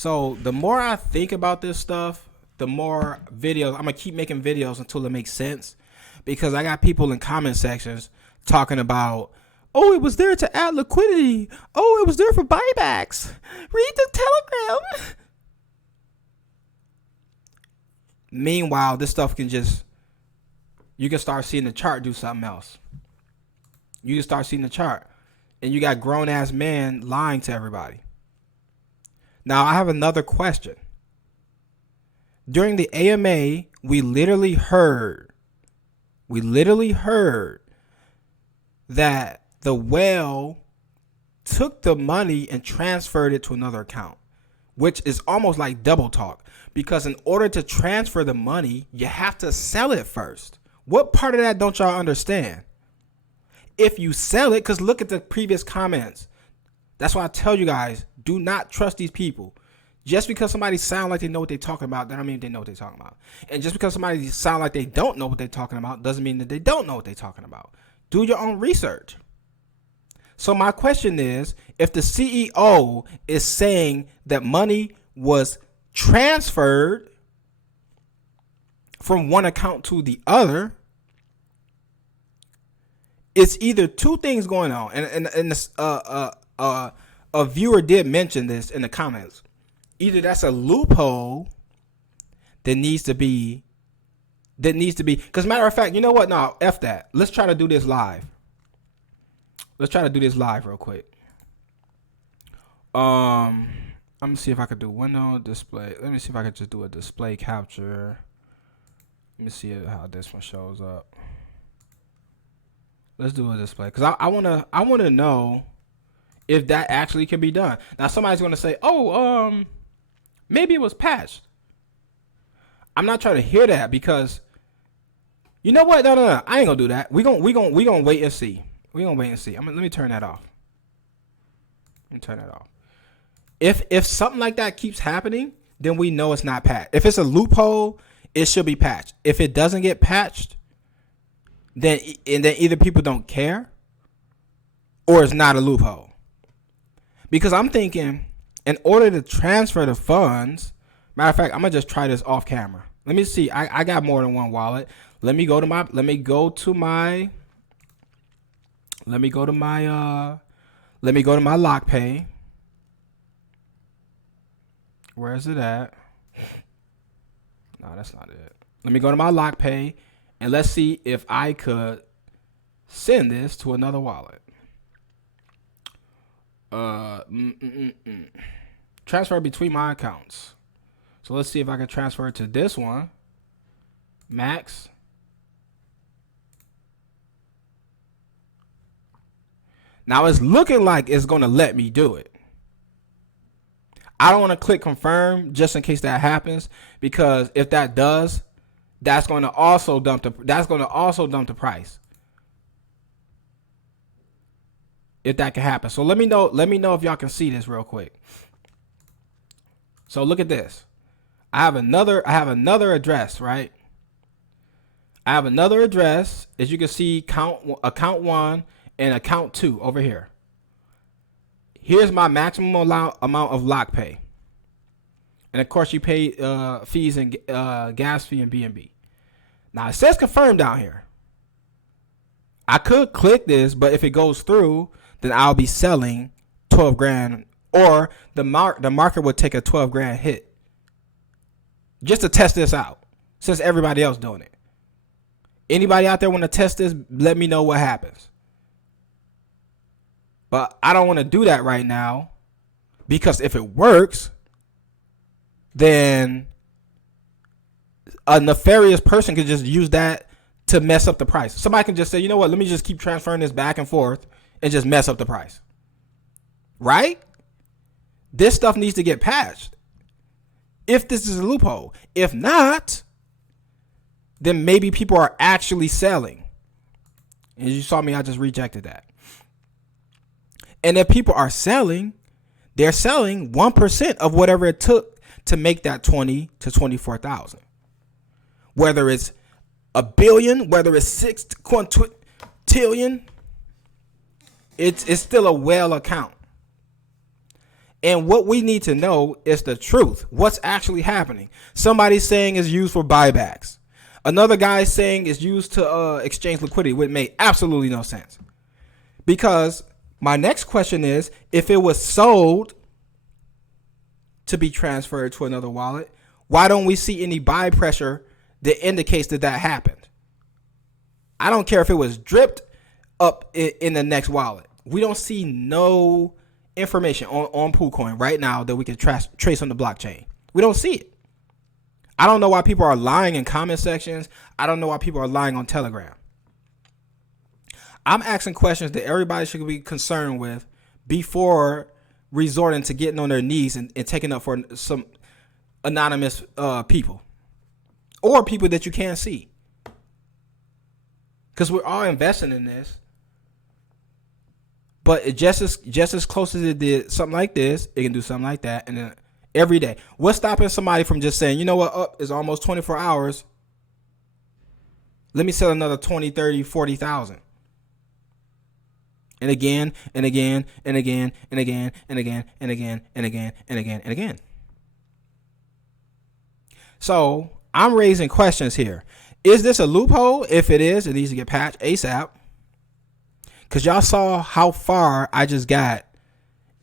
So the more I think about this stuff, the more videos I'm gonna keep making videos until it makes sense. Because I got people in comment sections talking about, oh, it was there to add liquidity. Oh, it was there for buybacks. Read the Telegram. Meanwhile, this stuff you can start seeing the chart do something else. You can start seeing the chart. And you got grown ass men lying to everybody. Now, I have another question. During the AMA, we literally heard that the whale took the money and transferred it to another account, which is almost like double talk, because in order to transfer the money, you have to sell it first. What part of that don't y'all understand? If you sell it, because look at the previous comments. That's why I tell you guys, do not trust these people. Just because somebody sound like they know what they're talking about, that don't mean they know what they're talking about. And just because somebody sound like they don't know what they're talking about, doesn't mean that they don't know what they're talking about. Do your own research. So my question is, if the CEO is saying that money was transferred from one account to the other, it's either two things going on. And a viewer did mention this in the comments. Either that's a loophole that needs to be, because matter of fact, you know what? No, F that. Let's try to do this live. Let's try to do this live real quick. I'm gonna see if I could do window display. Let me see if I could just do a display capture. Let me see how this one shows up. Let's do a display, because I wanna know if that actually can be done. Now somebody's gonna say, oh, maybe it was patched. I'm not trying to hear that, because you know what? No. I ain't gonna do that. We gonna wait and see. Let me turn that off. If something like that keeps happening, then we know it's not patched. If it's a loophole, it should be patched. If it doesn't get patched, then either people don't care or it's not a loophole. Because I'm thinking, in order to transfer the funds, matter of fact, I'm gonna just try this off camera. Let me see. I got more than one wallet. Let me go to my Lockpay. Where is it at? No, that's not it. Let me go to my Lockpay and let's see if I could send this to another wallet. Transfer between my accounts. So let's see if I can transfer it to this one. Max. Now it's looking like it's going to let me do it. I don't want to click confirm just in case that happens, because if that does, that's going to also dump the price. If that can happen. So let me know if y'all can see this real quick. So look at this. I have another address, right? I have another address, as you can see, account 1 and account 2 over here. Here's my maximum amount of Lockpay. And of course you pay fees and gas fee and B&B. Now it says confirm down here. I could click this, but if it goes through, then I'll be selling 12 grand, or the market would take a 12 grand hit just to test this out, since everybody else doing it. Anybody out there want to test this, let me know what happens. But I don't want to do that right now, because if it works, then a nefarious person could just use that to mess up the price. Somebody can just say, you know what, let me just keep transferring this back and forth and just mess up the price. Right? This stuff needs to get patched if this is a loophole. If not, then maybe people are actually selling. And you saw me, I just rejected that. And if people are selling, they're selling 1% of whatever it took to make that 20 to 24,000. Whether it's a billion, whether it's 6 quintillion, it's still a whale account. And what we need to know is the truth. What's actually happening? Somebody's saying it's used for buybacks. Another guy saying it's used to exchange liquidity, which made absolutely no sense. Because my next question is, if it was sold to be transferred to another wallet, why don't we see any buy pressure that indicates that that happened? I don't care if it was dripped up in the next wallet. We don't see no information on PoolCoin right now that we can trace on the blockchain. We don't see it. I don't know why people are lying in comment sections. I don't know why people are lying on Telegram. I'm asking questions that everybody should be concerned with before resorting to getting on their knees and taking up for some anonymous people or people that you can't see. Because we're all investing in this. But just as close as it did something like this, it can do something like that. And then every day. What's stopping somebody from just saying, you know what, it's almost 24 hours. Let me sell another 20, 30, 40,000. And again, and again, and again, and again, and again, and again, and again, and again, and again. So I'm raising questions here. Is this a loophole? If it is, it needs to get patched ASAP. Because y'all saw how far I just got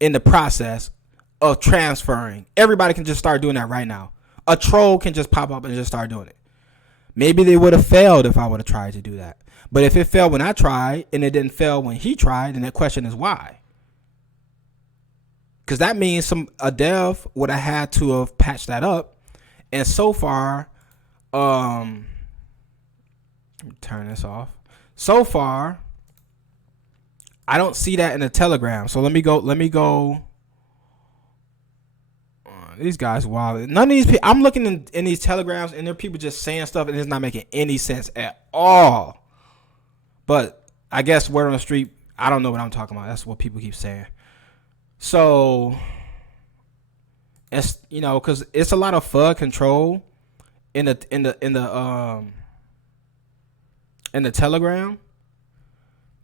in the process of transferring. Everybody can just start doing that right now. A troll can just pop up and just start doing it. Maybe they would have failed if I would have tried to do that. But if it failed when I tried and it didn't fail when he tried, then the question is why? Because that means a dev would have had to have patched that up. And so far, turn this off. So far, I don't see that in the Telegram. So let me go. These guys wild. None of these people. I'm looking in these Telegrams and there are people just saying stuff and it's not making any sense at all. But I guess word on the street, I don't know what I'm talking about. That's what people keep saying. So it's because it's a lot of FUD control in the Telegram.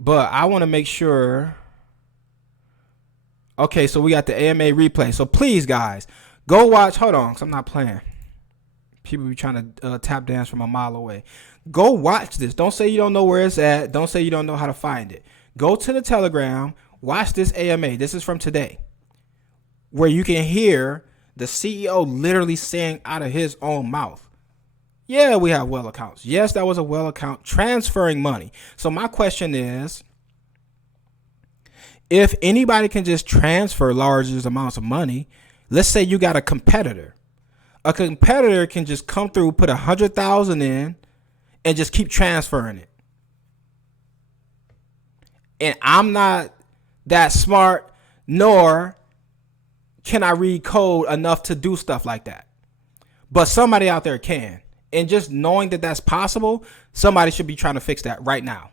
But I want to make sure. Okay, so we got the AMA replay. So please, guys, go watch. Hold on, because I'm not playing. People be trying to tap dance from a mile away. Go watch this. Don't say you don't know where it's at. Don't say you don't know how to find it. Go to the Telegram. Watch this AMA. This is from today, where you can hear the CEO literally saying out of his own mouth, yeah, we have well accounts. Yes, that was a well account transferring money. So my question is, if anybody can just transfer large amounts of money, let's say you got a competitor. A competitor can just come through, put 100,000 in, and just keep transferring it. And I'm not that smart, nor can I read code enough to do stuff like that. But somebody out there can. And just knowing that that's possible, somebody should be trying to fix that right now.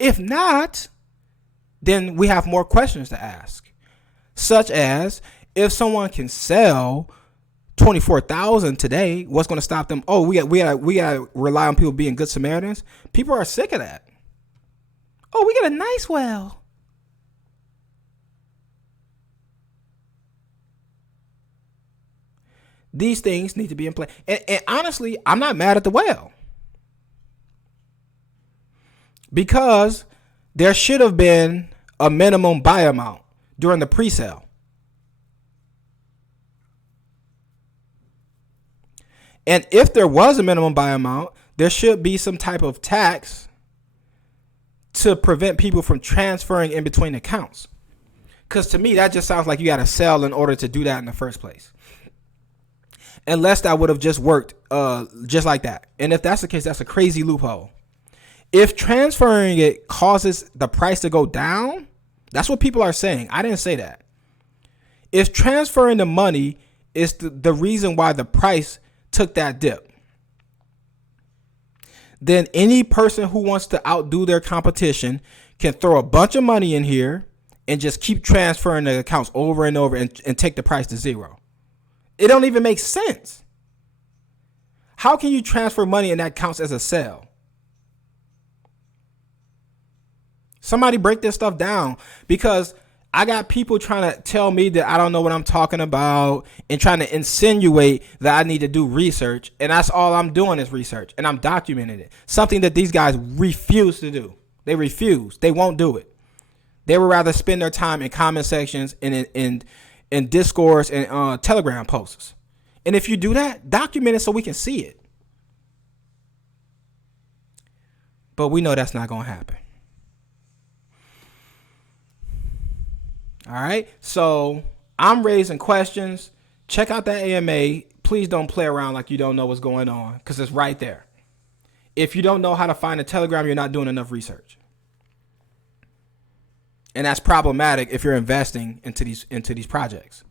If not, then we have more questions to ask. Such as, if someone can sell 24,000 today, what's going to stop them? Oh, we got to rely on people being good Samaritans. People are sick of that. Oh, we get a nice well. These things need to be in place. And honestly, I'm not mad at the whale. Because there should have been a minimum buy amount during the pre-sale. And if there was a minimum buy amount, there should be some type of tax to prevent people from transferring in between accounts. Because to me, that just sounds like you got to sell in order to do that in the first place. Unless that would have just worked just like that. And if that's the case, that's a crazy loophole. If transferring it causes the price to go down, that's what people are saying. I didn't say that. If transferring the money is the reason why the price took that dip, then any person who wants to outdo their competition can throw a bunch of money in here and just keep transferring the accounts over and over and take the price to zero. It don't even make sense. How can you transfer money and that counts as a sale? Somebody break this stuff down, because I got people trying to tell me that I don't know what I'm talking about and trying to insinuate that I need to do research. And that's all I'm doing is research. And I'm documenting it. Something that these guys refuse to do. They refuse. They won't do it. They would rather spend their time in comment sections and in Discords and Telegram posts. And if you do that, document it so we can see it. But we know that's not going to happen. All right. So I'm raising questions. Check out that AMA. Please don't play around like you don't know what's going on, because it's right there. If you don't know how to find a Telegram, you're not doing enough research. And that's problematic if you're investing into these projects.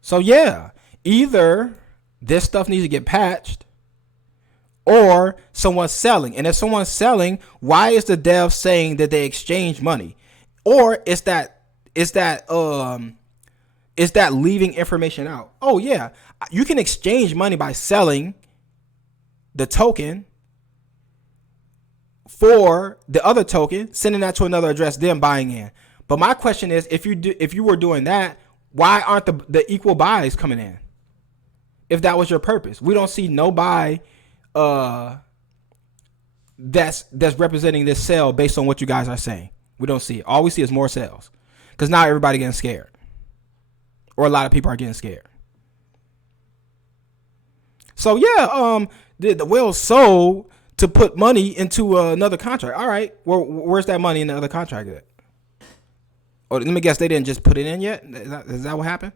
So yeah, either this stuff needs to get patched, or someone's selling. And if someone's selling, why is the dev saying that they exchange money? Or is that leaving information out? Oh yeah, you can exchange money by selling the token for the other token, sending that to another address, then buying in. But my question is, if you were doing that, why aren't the equal buys coming in? If that was your purpose, we don't see no buy that's representing this sale based on what you guys are saying. We don't see it. All we see is more sales, because now everybody getting scared, or a lot of people are getting scared. So yeah, the whale sold to put money into another contract. All right, where's that money in the other contract at? Oh, let me guess, they didn't just put it in yet. Is that what happened?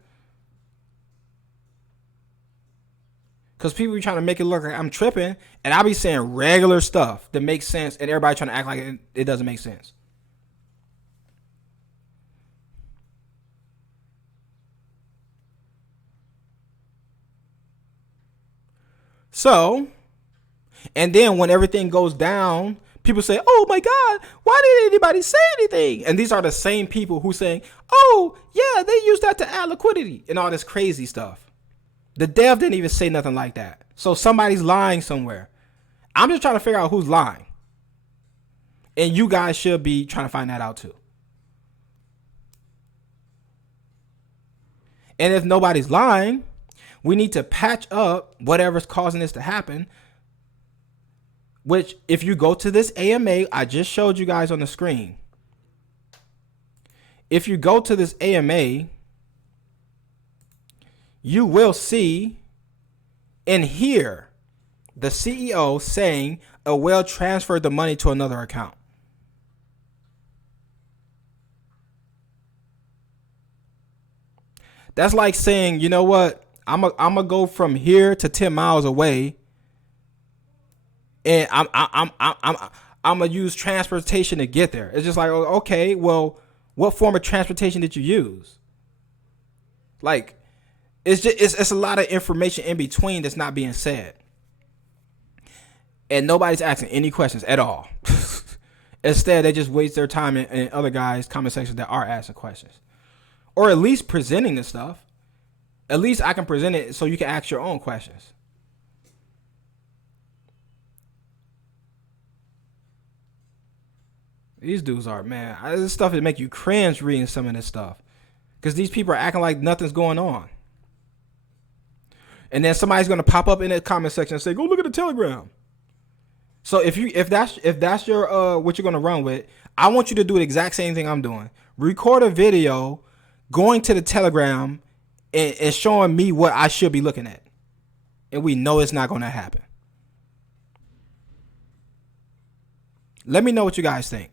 Because people be trying to make it look like I'm tripping, and I'll be saying regular stuff that makes sense, and everybody trying to act like it doesn't make sense. So, and then when everything goes down, people say, oh my God, why didn't anybody say anything? And these are the same people who saying, oh yeah, they use that to add liquidity and all this crazy stuff. The dev didn't even say nothing like that. So somebody's lying somewhere. I'm just trying to figure out who's lying. And you guys should be trying to find that out too. And if nobody's lying, we need to patch up whatever's causing this to happen. Which, if you go to this AMA, I just showed you guys on the screen. If you go to this AMA, you will see and hear the CEO saying a whale transferred the money to another account. That's like saying, you know what, I'm gonna go from here to 10 miles away, and I'm gonna use transportation to get there. It's just like, okay, well, what form of transportation did you use? Like, it's a lot of information in between that's not being said, and nobody's asking any questions at all. Instead, they just waste their time in other guys' comment sections that are asking questions, or at least presenting the stuff. At least I can present it so you can ask your own questions. These dudes are, man, this stuff that make you cringe reading some of this stuff, because these people are acting like nothing's going on. And then somebody's gonna pop up in the comment section and say, "Go look at the Telegram." So if that's your what you're gonna run with, I want you to do the exact same thing I'm doing. Record a video going to the Telegram and showing me what I should be looking at. And we know it's not gonna happen. Let me know what you guys think.